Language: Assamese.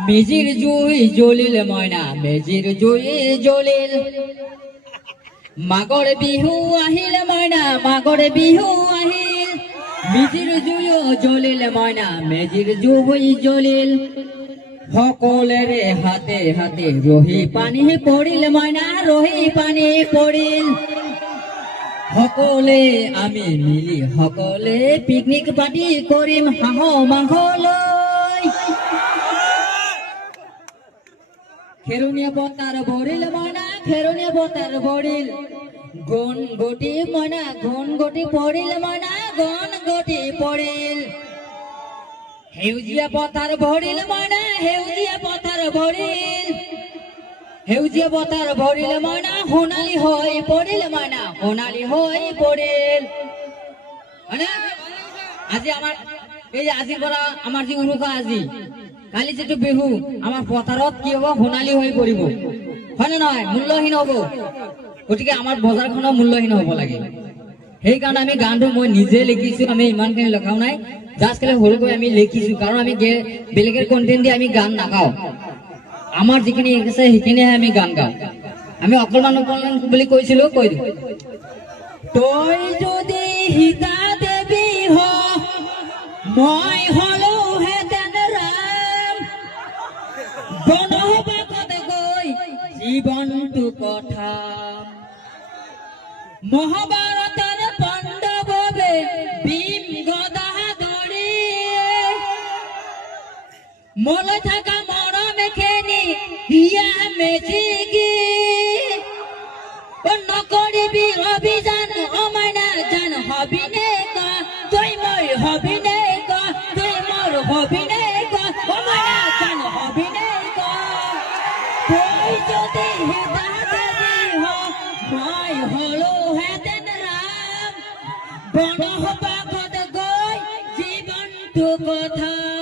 মেজির জুই জ্বলিল ময়না মেজির জুই জ্বলিল মাগর বিহু আহিল ময়না মাগর বিহু আহিল মেজির জুই জ্বলিল ময়না মেজির জুই জ্বলিল সকলেরে হাতে হাতে রহি পানি পড়িল ময়না রহি পানি পড়িল সকলে আমি মিলি সকলে পিকনিক পার্টি করিম হাঁহ মাংস লৈ খেরুনিয়া পতার ভরিল ময়না খেরুনিয়া পতার ভরিল গন গটি ময়না গন গটি পড়িল ময়না গন গটি পড়িল হেউজিয়া পতার ভরিল ময়না হেউজিয়া পতার ভরিল হেউজিয়া পতার ভরিল ময়না সোণালী হৈ পড়িল ময়না সোণালী হৈ পড়িল হয়নে আজি আমার এই আজির পৰা আমাৰ যে উৰুকা আজি কালি যেটো বিহু আমাৰ পথাৰত কি হব সোণালী হৈ পৰিব হয়নে নহয় মূল্যহীন হব গতিকে আমাৰ বজাৰখনো মূল্যহীন হব লাগে সেইকাৰণে আমি গানটো মই নিজে লিখিছো আমি ইমানখিনি লেখাও নাই জাষ্ট খালি সৰুকৈ আমি লিখিছো কাৰণ আমি বেলেগের কন্টেন্ট দিয়ে আমি গান নাগাও আমার যিখিনি আছে সেইখিনিহে আমি গান গাওঁ আমি অকলমান অকলমান বুলি কৈছিলো কৈ দিওঁ তই যদি সীতা দেৱী হ মই হলো হেতেন ৰাম বনবাসত গৈ জীৱনটো কথা মহাভাৰতৰ পাণ্ডৱবে ভীম গদা ধৰি মলৈ থকা মৰমেখিনি দিয়া মেজিকি নকৰিবি অভিযান অমাইনা জান হবিনে কা তই মই হবিনে কা তই মোৰ হবিনে কা অমাইনা জান হবিনে কা তই যদি হিতা দেৱী হ মই হলো হেতেন ৰাম বনবাসত গৈ জীৱনটো কথা